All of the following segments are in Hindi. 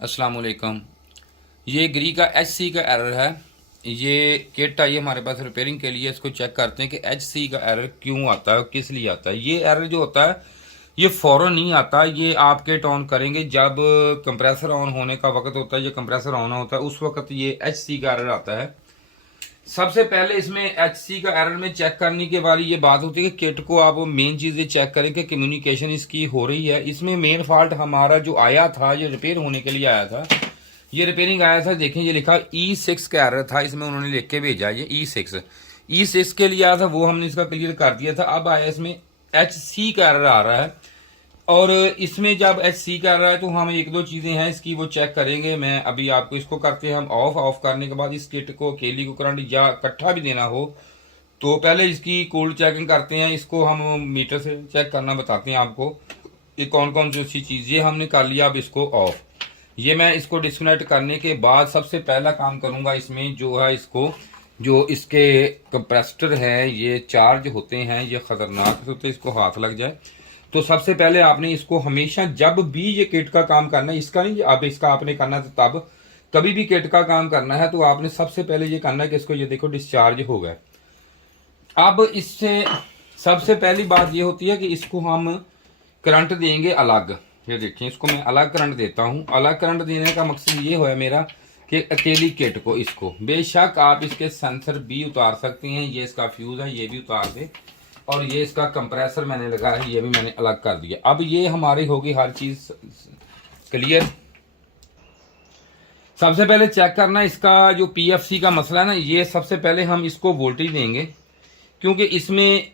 अस्सलाम वालेकुम। ये ग्री का HC का एरर है। ये किट आई है हमारे पास रिपेयरिंग के लिए। इसको चेक करते हैं कि HC का एरर क्यों आता है और किस लिए आता है। ये एरर जो होता है ये फ़ौरन नहीं आता। ये आप किट ऑन करेंगे जब कंप्रेसर ऑन होने का वक्त होता है, जो कंप्रेसर ऑन होता है उस वक्त ये HC का एरर आता है। सबसे पहले इसमें HC का एरर में चेक करने के वाली ये बात होती है कि किट को आप मेन चीज़ें चेक करें कि कम्युनिकेशन इसकी हो रही है। इसमें मेन फॉल्ट हमारा जो आया था, ये रिपेयर होने के लिए आया था, ये रिपेयरिंग आया था। देखें ये लिखा E6 का एरर था, इसमें उन्होंने लिख के भेजा ये E6 के लिए आया था, वो हमने इसका क्लियर कर दिया था। अब आया इसमें HC का एरर आ रहा है और इसमें जब HC का रहा है तो हम एक दो चीज़ें हैं इसकी वो चेक करेंगे। मैं अभी आपको इसको करते हैं हम ऑफ करने के बाद इस किट को अकेली को करंट या इकट्ठा भी देना हो तो पहले इसकी कोल्ड चेकिंग करते हैं। इसको हम मीटर से चेक करना बताते हैं आपको ये कौन कौन सी अच्छी चीज़। ये हमने कर लिया अब इसको ऑफ। ये मैं इसको डिस्कनेक्ट करने के बाद सबसे पहला काम करूंगा इसमें जो है इसको जो इसके कंप्रेसर हैं ये चार्ज होते हैं, ये खतरनाक होते हैं, इसको हाथ लग जाए तो सबसे पहले आपने इसको हमेशा जब भी ये किट का काम करना है, इसका नहीं अब इसका आपने करना था तब कभी भी किट का काम करना है तो आपने सबसे पहले ये करना है कि इसको ये देखो डिस्चार्ज हो गया। अब इससे सबसे पहली बात ये होती है कि इसको हम करंट देंगे अलग। ये देखिए इसको मैं अलग करंट देता हूं। अलग करंट देने का मकसद ये है मेरा कि अकेली किट को इसको बेशक आप इसके सेंसर भी उतार सकते हैं। ये इसका फ्यूज है ये भी उतार दे और ये इसका कंप्रेसर मैंने लगाया है ये भी मैंने अलग कर दिया। अब ये हमारी होगी हर चीज क्लियर। सबसे पहले चेक करना इसका जो PFC का मसला है ना, ये सबसे पहले हम इसको वोल्टेज देंगे क्योंकि इसमें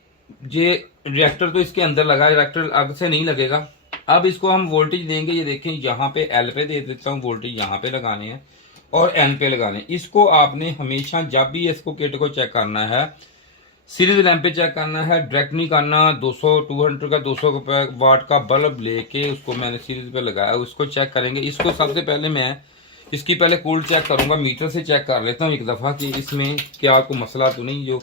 ये रिएक्टर तो इसके अंदर लगा है, रिएक्टर आग से नहीं लगेगा। अब इसको हम वोल्टेज देंगे। ये देखें यहाँ पे L पे दे देता हूँ वोल्टेज, यहाँ पे लगाने हैं और N पे लगाने। इसको आपने हमेशा जब भी इसको किट को चेक करना है सीरीज लैंप पे चेक करना है, डायरेक्ट नहीं करना। 200 का 200 वाट का बल्ब लेके उसको मैंने सीरीज पे लगाया, उसको चेक करेंगे। इसको सबसे पहले मैं इसकी पहले कूल्ड चेक करूंगा, मीटर से चेक कर लेता हूँ एक दफा कि इसमें क्या कोई मसला तो नहीं। जो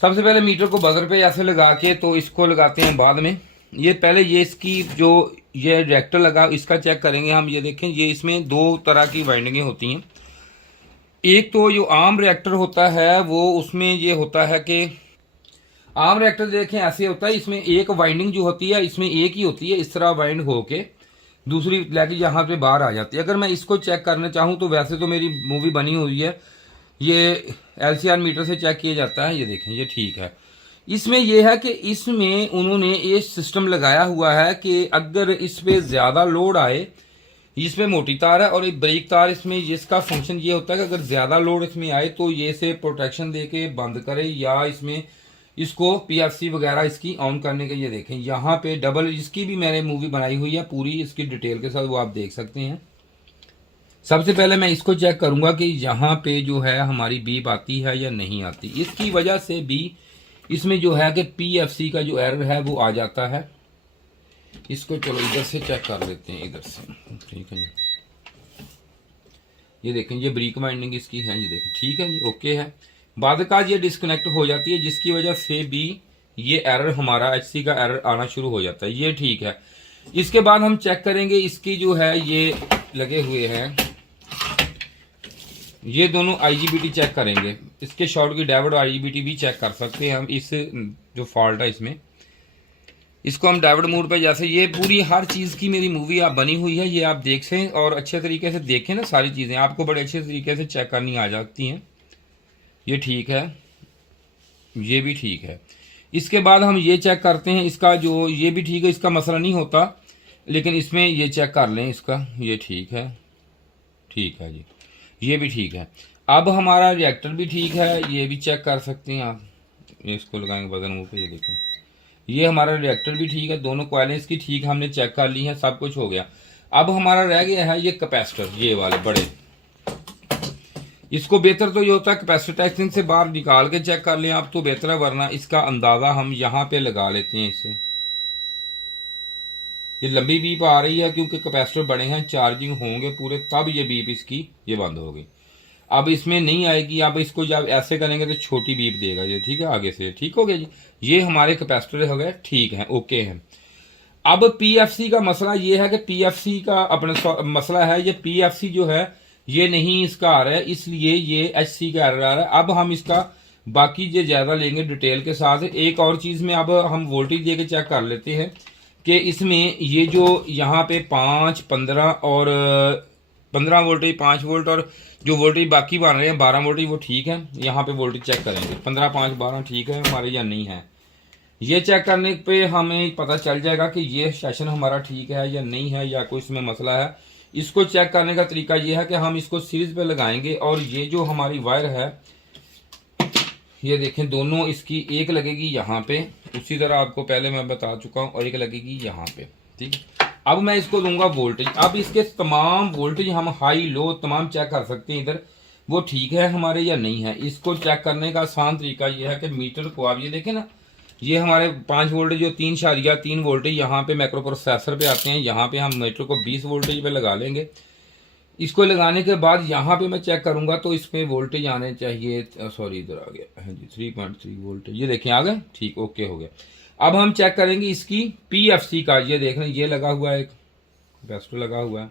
सबसे पहले मीटर को बजर पे ऐसे लगा के तो इसको लगाते हैं बाद में। ये पहले ये इसकी जो ये रिएक्टर लगा इसका चेक करेंगे हम। ये देखें ये इसमें दो तरह की वाइंडिंगें होती हैं। एक तो जो आम रिएक्टर होता है वो उसमें ये होता है कि आम रिएक्टर देखें ऐसे होता है, इसमें एक वाइंडिंग जो होती है इसमें एक ही होती है, इस तरह वाइंड होके दूसरी लेके यहाँ पे बाहर आ जाती है। अगर मैं इसको चेक करना चाहूँ तो वैसे तो मेरी मूवी बनी हुई है, ये LCR मीटर से चेक किया जाता है। ये देखें ये ठीक है। इसमें यह है कि इसमें उन्होंने ये सिस्टम लगाया हुआ है कि अगर इस पे ज्यादा लोड आए, इसमें मोटी तार है और एक बारीक तार, इसमें इसका फंक्शन ये होता है कि अगर ज्यादा लोड इसमें आए तो ये से प्रोटेक्शन दे के बंद करे या इसमें इसको PFC वगैरह इसकी ऑन करने के। ये देखें यहाँ पे डबल, इसकी भी मैंने मूवी बनाई हुई है पूरी इसकी डिटेल के साथ, वो आप देख सकते हैं। सबसे पहले मैं इसको चेक करूंगा कि यहाँ पे जो है हमारी बीप आती है या नहीं आती। इसकी वजह से भी इसमें जो है कि PFC का जो एरर है वो आ जाता है। इसको चलो इधर से चेक कर लेते हैं, इधर से ठीक है जी। ये देखें ये ब्रेक वाइंडिंग इसकी है, ये देखें ठीक है जी ओके है। बाद का ये डिस्कनेक्ट हो जाती है जिसकी वजह से भी ये एरर हमारा HC का एरर आना शुरू हो जाता है। ये ठीक है। इसके बाद हम चेक करेंगे इसकी जो है ये लगे हुए हैं ये दोनों IGBT चेक करेंगे। इसके शॉर्ट की डायोड और IGBT भी चेक कर सकते हैं हम। इस जो फॉल्ट है इसमें इसको हम डायोड मोड पे, जैसे ये पूरी हर चीज़ की मेरी मूवी आप बनी हुई है, ये आप देख सें और अच्छे तरीके से देखें ना, सारी चीज़ें आपको बड़े अच्छे तरीके से चेक करनी आ जाती हैं। ये ठीक है, ये भी ठीक है। इसके बाद हम ये चेक करते हैं इसका जो ये भी ठीक है, इसका मसला नहीं होता, लेकिन इसमें ये चेक कर लें इसका। ये ठीक है जी, ये भी ठीक है। अब हमारा रिएक्टर भी ठीक है, ये भी चेक कर सकते हैं आप। इसको लगाएंगे बदन मुँह पे, ये देखें ये हमारा रिएक्टर भी ठीक है, दोनों कॉइलें इसकी ठीक हमने चेक कर ली हैं, सब कुछ हो गया। अब हमारा रह गया है ये कैपेसिटर, ये वाले बड़े। इसको बेहतर तो ये होता है कैपेसिटर टेस्टिंग से बाहर निकाल के चेक कर लें आप तो बेहतर है, वरना इसका अंदाजा हम यहाँ पे लगा लेते हैं इससे। ये लंबी बीप आ रही है क्योंकि कैपेसिटर बड़े हैं, चार्जिंग होंगे पूरे तब ये बीप इसकी ये बंद हो गई। अब इसमें नहीं आएगी। अब इसको जब ऐसे करेंगे तो छोटी बीप देगा ये, ठीक है आगे से ठीक हो गया जी। ये हमारे कैपेसिटर हो गए ठीक है ओके है। अब पीएफसी का मसला ये है कि पीएफसी का अपना मसला है, ये पीएफसी जो है ये नहीं इसका आ रहा है, इसलिए ये एचसी का एरर आ रहा है। अब हम इसका बाकी ये ज्यादा लेंगे डिटेल के साथ। एक और चीज में अब हम वोल्टेज दे के चेक कर लेते हैं कि इसमें ये जो यहाँ पे 5, 15 और 15 वोल्टेज 5 वोल्ट और जो वोल्टेज बाकी बन रहे हैं 12 वोल्टेज वो ठीक है। यहाँ पे वोल्टेज चेक करेंगे 15, 5, 12 ठीक है हमारे या नहीं है। ये चेक करने पे हमें पता चल जाएगा कि ये सेशन हमारा ठीक है या नहीं है या कोई इसमें मसला है। इसको चेक करने का तरीका ये है कि हम इसको सीरीज पे लगाएंगे और ये जो हमारी वायर है ये देखें दोनों इसकी एक लगेगी यहाँ पे, उसी तरह आपको पहले मैं बता चुका हूँ, और एक लगेगी यहाँ पे। ठीक है, अब मैं इसको दूंगा वोल्टेज। अब इसके तमाम वोल्टेज हम हाई लो तमाम चेक कर सकते हैं इधर, वो ठीक है हमारे या नहीं है। इसको चेक करने का आसान तरीका ये है कि मीटर को आप ये देखें ना, ये हमारे 5 वोल्टेज जो 3.3 वोल्टेज यहाँ पे माइक्रो प्रोसेसर पे आते हैं। यहाँ पे हम मीटर को 20 वोल्टेज पे लगा लेंगे। इसको लगाने के बाद यहाँ पे मैं चेक करूंगा तो इसमें वोल्टेज आने चाहिए, सॉरी इधर आ गया है जी 3.3 वोल्टेज, ये देखें आ गए, ठीक ओके हो गया। अब हम चेक करेंगे इसकी पीएफसी का, ये देख रहे हैं ये लगा हुआ है, एक कैपेसिटर लगा हुआ है,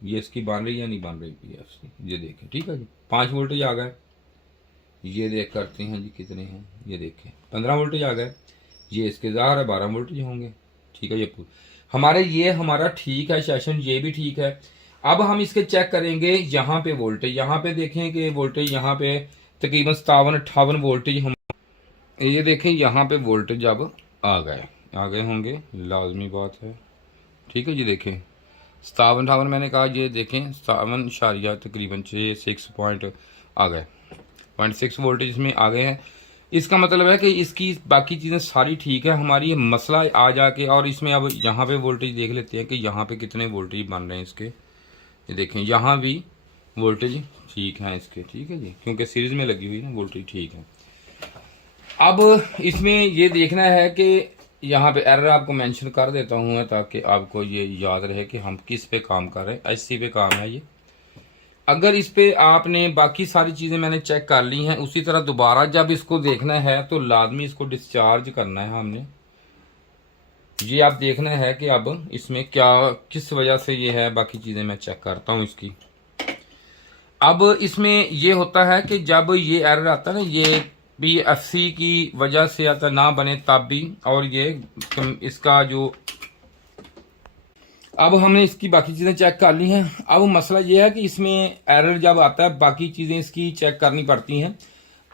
ये इसकी बन रही है नहीं बन रही पीएफसी, ये देखें ठीक है जी 5 वोल्टेज आ गए। ये देख करते हैं जी कितने हैं, ये देखें 15 वोल्टेज आ गए, ये इसके ज़ाहिर है 12 वोल्टेज होंगे। ठीक है, ये हमारे ये हमारा ठीक है सेशन, ये भी ठीक है। अब हम इसके चेक करेंगे यहाँ पे वोल्टेज, यहाँ पे देखें कि वोल्टेज यहाँ पे तकरीबन 57-58 वोल्टेज हम ये देखें यहाँ पे वोल्टेज अब आ गए होंगे, लाजमी बात है। ठीक है जी, देखें 57-58 मैंने कहा, ये देखें 57 तकरीबन 6 पॉइंट आ गए, 0.6 वोल्टेज इसमें आ गए हैं। इसका मतलब है कि इसकी बाकी चीज़ें सारी ठीक है हमारी। मसला आ जाके और इसमें अब यहाँ पे वोल्टेज देख लेते हैं कि यहाँ पे कितने वोल्टेज बन रहे हैं इसके। ये देखें यहाँ भी वोल्टेज ठीक है इसके, ठीक है जी, क्योंकि सीरीज में लगी हुई है वोल्टेज ठीक है। अब इसमें ये देखना है कि यहाँ पे एरर आपको मेंशन कर देता हूँ ताकि आपको ये याद रहे कि हम किस पे काम कर रहे हैं। एचसी पे काम है ये। अगर इस पे आपने बाकी सारी चीज़ें मैंने चेक कर ली हैं, उसी तरह दोबारा जब इसको देखना है तो लाजमी इसको डिस्चार्ज करना है हमने। ये आप देखना है कि अब इसमें क्या किस वजह से ये है, बाकी चीज़ें मैं चेक करता हूँ इसकी। अब इसमें ये होता है कि जब ये एरर आता है ना, ये पीएफसी की वजह से आता ना बने तब भी, और ये इसका जो अब हमने इसकी बाकी चीज़ें चेक कर ली हैं। अब मसला ये है कि इसमें एरर जब आता है बाकी चीज़ें इसकी चेक करनी पड़ती हैं।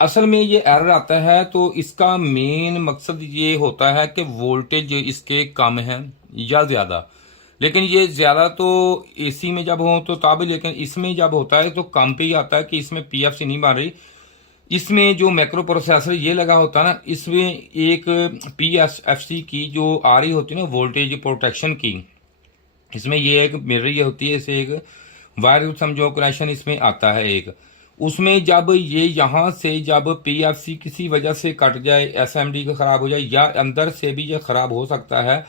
असल में ये एरर आता है तो इसका मेन मकसद ये होता है कि वोल्टेज इसके कम है या ज़्यादा, लेकिन ये ज़्यादा तो एसी में जब हो तो तब, लेकिन इसमें जब होता है तो कम पे ही आता है कि इसमें पीएफसी नहीं बन रही। इसमें जो माइक्रो प्रोसेसर ये लगा होता है ना, इसमें एक पीएसएफसी की जो आ रही होती है ना वोल्टेज प्रोटेक्शन की, इसमें ये एक मिरर ये होती है, इसे एक वायर समझो कनेक्शन इसमें आता है एक, उसमें जब ये यहाँ से जब पीएफसी किसी वजह से कट जाए, एसएमडी का खराब हो जाए, या अंदर से भी ये खराब हो सकता है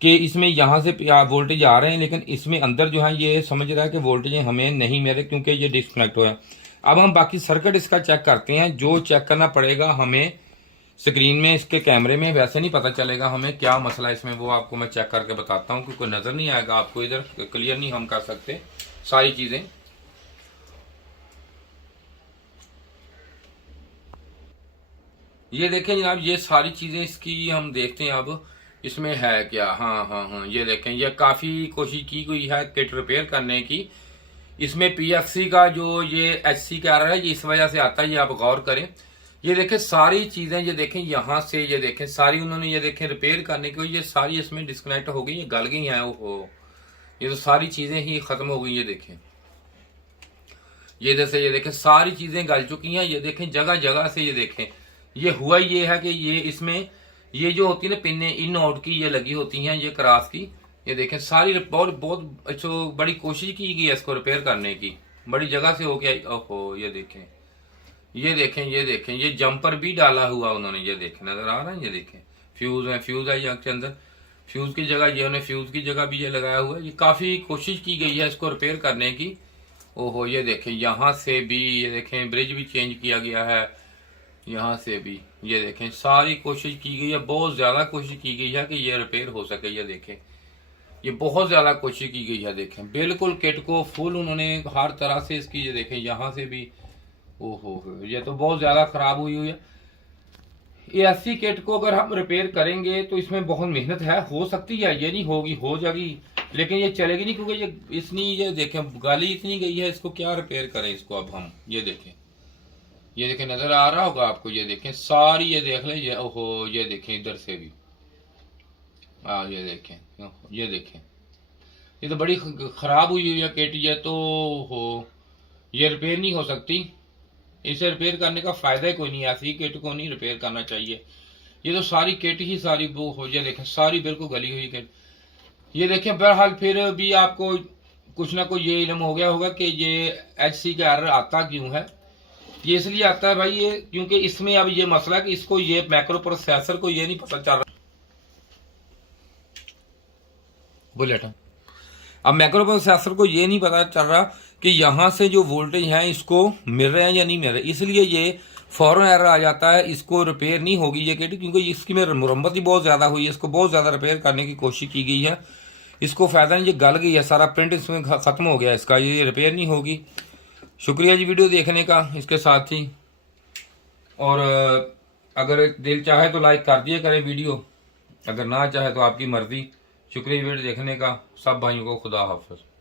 कि इसमें यहाँ से वोल्टेज आ रहे हैं लेकिन इसमें अंदर जो है ये समझ रहा है कि वोल्टेज हमें नहीं मिल रहे क्योंकि ये डिस्कनेक्ट हुआ है। अब हम बाकी सर्किट इसका चेक करते हैं। जो चेक करना पड़ेगा हमें स्क्रीन में, इसके कैमरे में वैसे नहीं पता चलेगा हमें क्या मसला है इसमें, वो आपको मैं चेक करके बताता हूँ क्योंकि नजर नहीं आएगा आपको, इधर क्लियर नहीं हम कर सकते सारी चीजें। ये देखें जनाब, ये सारी चीजें इसकी हम देखते हैं अब इसमें है क्या। हाँ, ये देखें, ये काफी कोशिश की गई है किट रिपेयर करने की। इसमें पीएफसी का जो ये एचसी का एरर है ये इस वजह से आता है, ये आप गौर करें। ये देखें सारी चीजें, ये देखें यहाँ से, ये देखें सारी उन्होंने ये देखें रिपेयर करने की, ये सारी इसमें डिस्कनेक्ट हो गई, ये गल गई हैं। ओहो, ये तो सारी चीजें ही खत्म हो गई। ये देखें, ये जैसे ये देखें सारी चीजें गल चुकी हैं। ये देखें जगह जगह से, ये देखें ये हुआ ये है कि ये इसमें ये जो होती है ना पिने इन आउट की ये लगी होती हैं, ये क्रॉस की। ये देखें सारी बहुत अच्छा बड़ी कोशिश की गई है इसको रिपेयर करने की, बड़ी जगह से हो गया। ओहो, ये देखें ये जंपर भी डाला हुआ उन्होंने, ये देखें नजर आ रहा है। ये देखें फ्यूज है यहाँ के अंदर, फ्यूज की जगह ये उन्होंने फ्यूज की जगह भी ये लगाया हुआ है। ये काफी कोशिश की गई है इसको रिपेयर करने की। ओहो, ये देखें यहाँ से भी, ये देखें ब्रिज भी चेंज किया गया है। यहाँ से भी ये देखें, सारी कोशिश की गई है, बहुत ज्यादा कोशिश की गई है कि ये रिपेयर हो सके। ये देखें, ये बहुत ज्यादा कोशिश की गई है। देखें बिल्कुल किट को फुल उन्होंने हर तरह से इसकी, ये देखें यहाँ से भी, ओहो ये तो बहुत ज्यादा खराब हुई हुई है। ये ऐसी किट को अगर हम रिपेयर करेंगे तो इसमें बहुत मेहनत है, हो सकती है ये नहीं होगी, हो जाएगी, लेकिन ये चलेगी नहीं, क्योंकि ये इतनी, ये देखें गाली इतनी गई है, इसको क्या रिपेयर करें इसको अब हम। ये देखें नजर आ रहा होगा आपको, ये देखें सारी, ये देख लें, ये ओहो ये देखें इधर से भी, ये देखें, ये देखें, ये तो बड़ी खराब हुई हुई है किट। ये तो हो, ये रिपेयर नहीं हो सकती, इसे रिपेयर करने का फायदा ही कोई नहीं, ऐसी किट को नहीं रिपेयर करना चाहिए। ये तो सारी किट ही सारी वो हो, ये देखें सारी बिल्कुल गली हुई किट। ये देखें बहरहाल फिर भी आपको कुछ ना कुछ ये इल्म हो गया होगा कि ये HC का एरर आता क्यों है। ये इसलिए आता है भाई, ये क्योंकि इसमें अब ये मसला है कि इसको, ये मैक्रो प्रोसेसर को ये नहीं पता चल रहा, बुलेट, अब मैक्रो प्रोसेसर को ये नहीं पता चल रहा कि यहाँ से जो वोल्टेज है इसको मिल रहे हैं या नहीं मिल रहे, इसलिए ये फौरन एरर आ जाता है। इसको रिपेयर नहीं होगी ये किट, क्योंकि इसकी में मुरम्मत ही बहुत ज़्यादा हुई है, इसको बहुत ज़्यादा रिपेयर करने की कोशिश की गई है, इसको फ़ायदा नहीं, ये गल गई है, सारा प्रिंट इसमें ख़त्म हो गया इसका, ये रिपेयर नहीं होगी। शुक्रिया जी वीडियो देखने का, इसके साथ ही, और अगर दिल चाहे तो लाइक कर दिया करें वीडियो, अगर ना चाहे तो आपकी मर्ज़ी। शुक्रिया वीडियो देखने का, सब भाइयों को खुदा हाफ़िज़।